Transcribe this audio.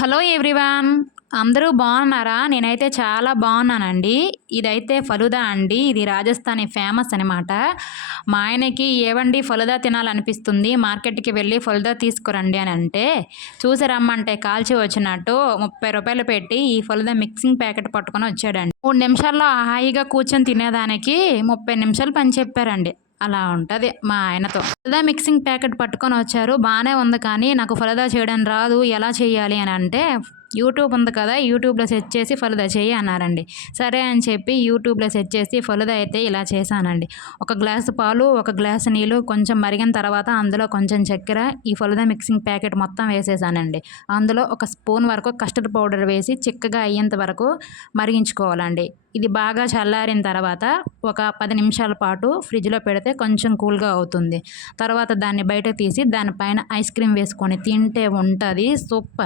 Hello everyone. అందరూ బాగున్నారా? నేనైతే చాలా బాగున్నానండి. ఇదైతే ఫలుదా అండి. ఇది రాజస్థానీ ఫేమస్ అనమాట. మా ఆయనకి ఏవండి ఫలుదా తినాలనిపిస్తుంది, మార్కెట్‌కి వెళ్ళి ఫలుదా తీసుకురండి అని అంటే, చూసి రమ్మంటే కాల్చి వచ్చినట్టు రూ. 30 పెట్టి ఈ ఫలుదా మిక్సింగ్ ప్యాకెట్ పట్టుకొని వచ్చాడండి. 3 నిమిషాల్లో హాయిగా కూర్చొని తినేదానికి 30 నిమిషాలు పని చెప్పారండి. అలా ఉంటది మా ఆయనతో. ఫలదా మిక్సింగ్ ప్యాకెట్ పట్టుకొని వచ్చారు. బానే ఉంది కానీ నాకు ఫలదా చేయడం రాదు. ఎలా చేయాలి అని అంటే, యూట్యూబ్ ఉంది కదా! యూట్యూబ్‌లో సెర్చ్ చేసి ఫలుదా చెయ్యి అన్నారండి. సరే అని చెప్పి యూట్యూబ్‌లో సెర్చ్ చేసి ఫలుదా అయితే ఇలా చేశానండి. ఒక గ్లాసు పాలు, ఒక గ్లాసు నీళ్ళు కొంచెం మరిగిన తర్వాత అందులో కొంచెం చక్కెర, ఈ ఫలుదా మిక్సింగ్ ప్యాకెట్ మొత్తం వేసేసానండి. అందులో ఒక స్పూన్ వరకు కస్టర్డ్ పౌడర్ వేసి చిక్కగా అయ్యేంత వరకు మరిగించుకోవాలండి. ఇది బాగా చల్లారిన తర్వాత ఒక 10 నిమిషాల పాటు ఫ్రిడ్జ్‌లో పెడితే కొంచెం కూల్‌గా అవుతుంది. తర్వాత దాన్ని బయటకు తీసి దానిపైన ఐస్ క్రీమ్ వేసుకొని తింటే ఉంటది సూపర్.